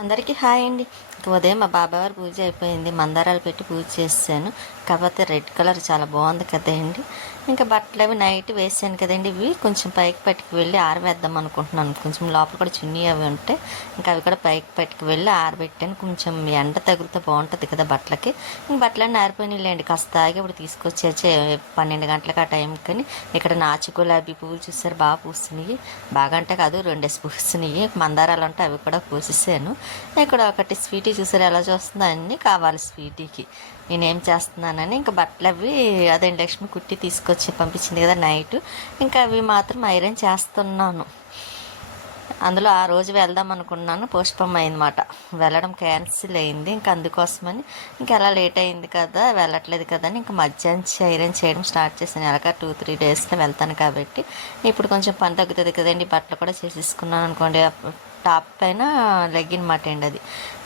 అందరికీ హాయ్ అండి. ఉదయం మా బాబాయ్ వారి పూజ అయిపోయింది. మందారాలు పెట్టి పూజ చేసాను. కాకపోతే రెడ్ కలర్ చాలా బాగుంది కదండి. ఇంకా బట్టలు అవి నైట్ వేసాను కదండి. ఇవి కొంచెం పైకి పట్టుకు వెళ్ళి ఆరవేద్దాం అనుకుంటున్నాను. కొంచెం లోపల కూడా చున్నీ అవి ఉంటే ఇంకా అవి కూడా పైకి పట్టుకు వెళ్ళి ఆరబెట్టాను. కొంచెం ఎండ తగిలితే బాగుంటుంది కదా బట్టలకి. ఇంక బట్టలన్నీ ఆరిపోయినాయిలేండి. కాస్త ఆగి ఇప్పుడు తీసుకొచ్చేచ్చే 12 గంటలకు ఆ టైం. కానీ ఇక్కడ నాచు గులాబీ పువ్వులు చూసారు, బాగా పూసినాయి. బాగా అంటే కాదు, 2 పూసినాయి. మందారాలు ఉంటే అవి కూడా పూసేసాను. ఇక్కడ ఒకటి స్వీటీ చూసారు ఎలా చూస్తుందో, అన్నీ కావాలి స్వీటీకి. నేనేం చేస్తున్నానని ఇంకా బట్టలు అవి అదే లక్ష్మి కుట్టి తీసుకొచ్చి పంపించింది కదా నైట్. ఇంకా అవి మాత్రం ఐరన్ చేస్తున్నాను. అందులో ఆ రోజు వెళ్దాం అనుకున్నాను, పోస్ట్పోన్ అయిందన్నమాట. వెళ్ళడం క్యాన్సిల్ అయింది. ఇంకా అందుకోసమని ఇంకా అలా లేట్ అయింది కదా, వెళ్ళట్లేదు కదా అని ఇంకా మధ్యాహ్నం ఐరన్ చేయడం స్టార్ట్ చేశాను. ఎలాగ 2-3 డేస్లో వెళ్తాను కాబట్టి ఇప్పుడు కొంచెం పని తగ్గుతుంది కదండి. బట్టలు కూడా చేసేసుకున్నాను అనుకోండి. టాప్ పైన లెగ్గిన్ మాట అండి అది.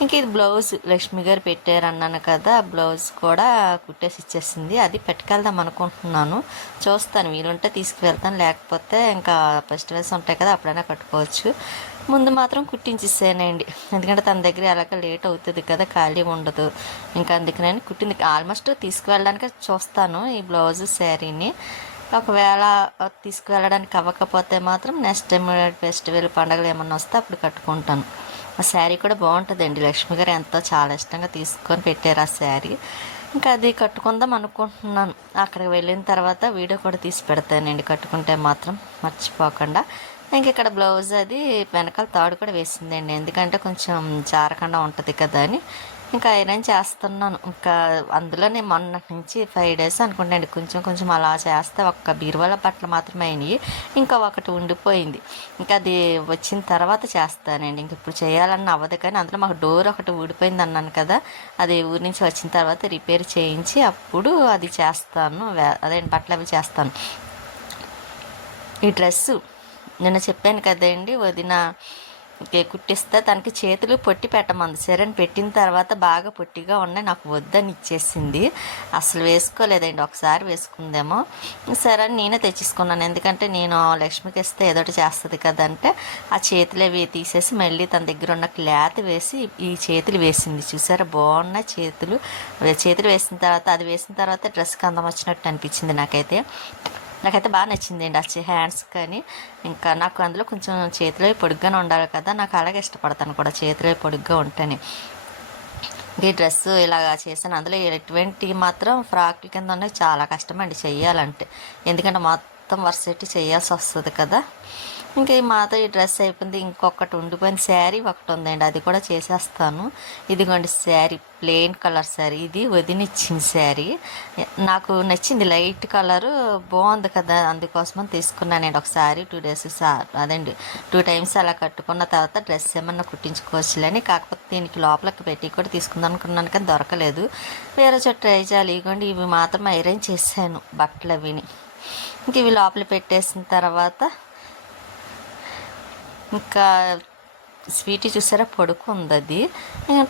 ఇంక ఇది బ్లౌజ్ లక్ష్మి గారు పెట్టారు అన్నాను కదా, బ్లౌజ్ కూడా కుట్టేసి ఇచ్చేసింది. అది పెట్టుకెళ్దాం అనుకుంటున్నాను. చూస్తాను, వీలుంటే తీసుకువెళ్తాను, లేకపోతే ఇంకా ఫెస్టివల్స్ ఉంటాయి కదా అప్పుడైనా కట్టుకోవచ్చు. ముందు మాత్రం కుట్టించేసానండి, ఎందుకంటే తన దగ్గర ఎలాగ లేట్ అవుతుంది కదా, ఖాళీ ఉండదు. ఇంకా అందుకని కుట్టింది. ఆల్మోస్ట్ తీసుకువెళ్ళడానికి చూస్తాను ఈ బ్లౌజ్ శారీని. ఒకవేళ తీసుకువెళ్ళడానికి అవ్వకపోతే మాత్రం నెక్స్ట్ టైం ఫెస్టివల్ పండుగలు ఏమన్నా వస్తే అప్పుడు కట్టుకుంటాను. ఆ శారీ కూడా బాగుంటుందండి. లక్ష్మి గారు ఎంతో చాలా ఇష్టంగా తీసుకొని పెట్టారు ఆ శారీ. ఇంకా అది కట్టుకుందాం అనుకుంటున్నాను. అక్కడికి వెళ్ళిన తర్వాత వీడియో కూడా తీసి పెడతానండి, కట్టుకుంటే మాత్రం మర్చిపోకుండా. ఇంక ఇక్కడ బ్లౌజ్ అది వెనకాల తాడు కూడా వేసిందండి, ఎందుకంటే కొంచెం జారకుండా ఉంటుంది కదా అని. ఇంకా ఐరన్ చేస్తున్నాను. ఇంకా అందులోనే మొన్నటి నుంచి 5 డేస్ అనుకుంటాండి కొంచెం కొంచెం అలా చేస్తే ఒక్క బీరువాల బట్టలు మాత్రమే అయినాయి, ఇంకా ఒకటి ఉండిపోయింది. ఇంకా అది వచ్చిన తర్వాత చేస్తానండి. ఇంక ఇప్పుడు చేయాలన్న అవ్వదు. కానీ అందులో మాకు డోర్ ఒకటి ఊడిపోయింది అన్నాను కదా, అది ఊరి నుంచి వచ్చిన తర్వాత రిపేర్ చేయించి అప్పుడు అది చేస్తాను. అదే బట్టలు అవి చేస్తాను. ఈ డ్రెస్సు నిన్న చెప్పాను కదండి, వదిన కుట్టిస్తే తనకి చేతులు పొట్టి పెట్టమంది. సరే అని పెట్టిన తర్వాత బాగా పొట్టిగా ఉన్నాయి, నాకు వద్దని ఇచ్చేసింది. అసలు వేసుకోలేదండి, ఒకసారి వేసుకుందేమో. సరే అని నేనే తెచ్చేసుకున్నాను, ఎందుకంటే నేను లక్ష్మికి ఇస్తే ఏదోటి చేస్తుంది కదంటే ఆ చేతులు అవి తీసేసి మళ్ళీ తన దగ్గర ఉన్న క్లాత్ వేసి ఈ చేతులు వేసింది. చూసారా బాగున్నాయి చేతులు. చేతులు వేసిన తర్వాత అది వేసిన తర్వాత డ్రెస్కి అందం వచ్చినట్టు అనిపించింది నాకైతే బాగా నచ్చిందండి ఆ హ్యాండ్స్. కానీ ఇంకా నాకు అందులో కొంచెం చేతిలో పొడుగ్గానే ఉండాలి కదా, నాకు అలాగే ఇష్టపడతాను కూడా చేతిలో పొడుగ్గా ఉంటేనే. ఈ డ్రెస్సు ఇలాగా చేశాను. అందులో ఎటువంటి మాత్రం ఫ్రాక్ కింద ఉన్నవి చాలా కష్టం అండి చెయ్యాలంటే, ఎందుకంటే మొత్తం వర్సెట్టి చేయాల్సి వస్తుంది కదా. ఇంకా ఈ మాతో ఈ డ్రెస్ అయిపోయింది. ఇంకొకటి ఉండిపోయిన శారీ ఒకటి ఉందండి, అది కూడా చేసేస్తాను. ఇదిగోండి శారీ, ప్లెయిన్ కలర్ శారీ. ఇది వదినిచ్చిన శారీ, నాకు నచ్చింది. లైట్ కలరు బాగుంది కదా, అందుకోసమని తీసుకున్నానండి. ఒకసారి 2 డేస్ అదండి 2 టైమ్స్ అలా కట్టుకున్న తర్వాత డ్రెస్ ఏమన్నా కుట్టించుకోవచ్చులని. కాకపోతే దీనికి లోపలికి పెట్టి కూడా తీసుకుందాం అనుకున్నాను కానీ దొరకలేదు. వేరే చోట ట్రై చేయాలి. ఇవ్వండి ఇవి మాత్రం ఐరన్ చేశాను బట్టలు అవిని. ఇంక ఇవి లోపల పెట్టేసిన తర్వాత ఇంకా స్వీటీ చూసారా పడుకుంది అది.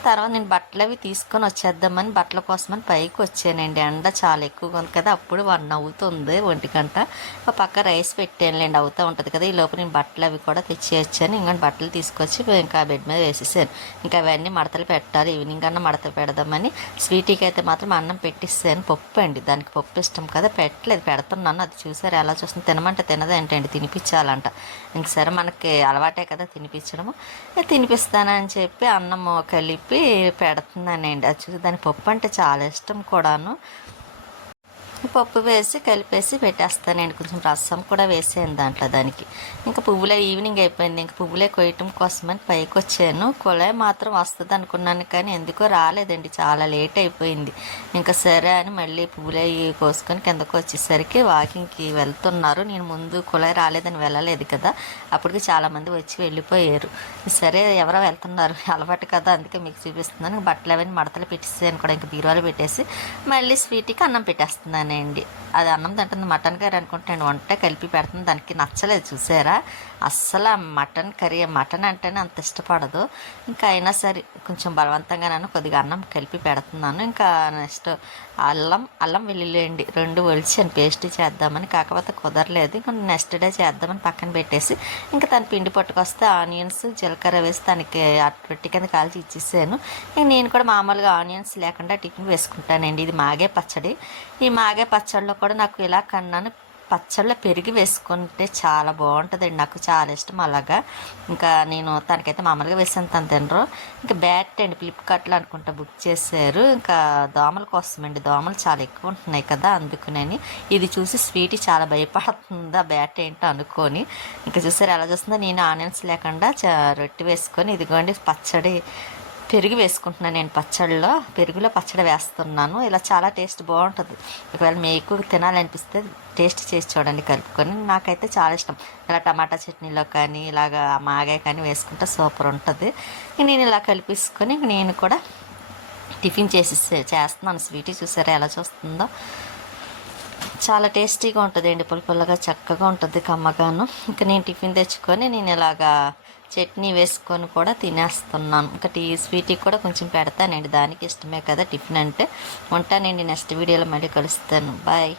తర్వాత నేను బట్టలు అవి తీసుకొని వచ్చేద్దామని బట్టల కోసమని పైకి వచ్చానండి. ఎండ చాలా ఎక్కువగా ఉంది కదా, అప్పుడు 1 అవుతుంది, 1 గంట. ఒక పక్క రైస్ పెట్టానులేండి, అవుతూ ఉంటుంది కదా. ఈ లోపు నేను బట్టలు అవి కూడా తెచ్చేయచ్చాను. ఇంకా బట్టలు తీసుకొచ్చి ఇంకా బెడ్ మీద వేసేసాను. ఇంకా అవన్నీ మడతలు పెట్టాలి, ఈవినింగ్ అన్న మడత పెడదామని. స్వీటీకి అయితే మాత్రం అన్నం పెట్టిస్తాను. పప్పు అండి, దానికి పప్పు ఇష్టం కదా, పెట్టలేదు, పెడుతున్నాను. అది చూసారు ఎలా చూస్తుంది, తినమంటే తినదేంటండి, తినిపించాలంట. ఇంక సరే మనకి అలవాటే కదా తినిపించడము. తినిపిస్తానని చెప్పి అన్నము కలిపి పెడుతున్నానండి. అది చూసి దాని పప్పు అంటే చాలా ఇష్టం కూడాను. పప్పు వేసి కలిపేసి పెట్టేస్తానండి. కొంచెం రసం కూడా వేసాను దాంట్లో దానికి. ఇంకా పువ్వులే ఈవినింగ్ అయిపోయింది, ఇంకా పువ్వులే కొయ్యటం కోసమని పైకి వచ్చాను. కుళాయి మాత్రం వస్తుంది అనుకున్నాను కానీ ఎందుకో రాలేదండి, చాలా లేట్ అయిపోయింది. ఇంకా సరే అని మళ్ళీ పువ్వులే కోసుకొని కిందకు వచ్చేసరికి వాకింగ్కి వెళ్తున్నారు. నేను ముందు కుళాయి రాలేదని వెళ్ళలేదు కదా, అప్పటికి చాలామంది వచ్చి వెళ్ళిపోయారు. సరే ఎవరో వెళ్తున్నారు, అలవాటు కదా, అందుకే మీకు చూపిస్తున్నాను. బట్టలు అవన్నీ మడతలు పెట్టేసాను కూడా, ఇంకా బీరువాలు పెట్టేసి మళ్ళీ స్వీట్కి అన్నం పెట్టేస్తున్నాను. పెడుతున్నానండి. అది అన్నం తింటుంది మటన్ కర్రీ అనుకుంటాను, వంట కలిపి పెడుతుంది. దానికి నచ్చలేదు చూసారా, అస్సలు ఆ మటన్ కర్రీ, మటన్ అంటేనే అంత ఇష్టపడదు. ఇంకా అయినా సరే కొంచెం బలవంతంగా నన్ను కొద్దిగా అన్నం కలిపి పెడుతున్నాను. ఇంకా నెక్స్ట్ అల్లం వెల్లుల్లి అండి 2 ఒలిచాను పేస్ట్ చేద్దామని, కాకపోతే కుదరలేదు. ఇంకా నెక్స్ట్ డే చేద్దామని పక్కన పెట్టేసి ఇంకా తను పిండి పట్టుకొస్తే ఆనియన్స్ జీలకర్ర వేసి తనకి రొట్టె కింద కాల్చి ఇచ్చేసాను. ఇంక నేను కూడా మామూలుగా ఆనియన్స్ లేకుండా టిఫిన్ వేసుకుంటానండి. ఇది మాగే పచ్చడి. ఈ మాగే పచ్చడిలో కూడా నాకు ఇలా కన్నాను పచ్చళ్ళలో పెరిగి వేసుకుంటే చాలా బాగుంటుందండి, నాకు చాలా ఇష్టం అలాగా. ఇంకా నేను తనకైతే మామూలుగా వేసాను, తను తినరు. ఇంకా బ్యాట్ అండి ఫ్లిప్కార్ట్లో అనుకుంటా బుక్ చేశారు. ఇంకా దోమల కోసమండి, దోమలు చాలా ఎక్కువ ఉంటున్నాయి కదా, అందుకునేని. ఇది చూసి స్వీట్ చాలా భయపడుతుంది ఆ బ్యాట్ ఏంటో అనుకొని. ఇంకా చూసారు ఎలా చూస్తుందో. నేను ఆనియన్స్ లేకుండా రొట్టె వేసుకొని ఇదిగోండి పచ్చడి పెరుగు వేసుకుంటున్నాను. నేను పెరుగులో పచ్చడి వేస్తున్నాను. ఇలా చాలా టేస్ట్ బాగుంటుంది. ఒకవేళ మీకు తినాలనిపిస్తే టేస్ట్ చేసి చూడండి కలుపుకొని. నాకైతే చాలా ఇష్టం. ఇలా టమాటా చట్నీలో కానీ ఇలాగా మాగాయ కానీ వేసుకుంటే సూపర్ ఉంటుంది. నేను ఇలా కలిపేసుకొని నేను కూడా టిఫిన్ చేస్తున్నాను. స్వీటీ చూసారా ఎలా చూస్తుందో, చాలా టేస్టీగా ఉంటుంది అండి, పుల్లగా చక్కగా ఉంటుంది కమ్మగాను. ఇంకా నేను టిఫిన్ తెచ్చుకొని నేను ఇలాగా చట్నీ వేసుకొని కూడా తినేస్తున్నాను. ఇంకా స్వీట్కి కూడా కొంచెం పెడతానండి, దానికి ఇష్టమే కదా టిఫిన్ అంటే. ఉంటానండి, నెక్స్ట్ వీడియోలో మళ్ళీ కలుస్తాను. బాయ్.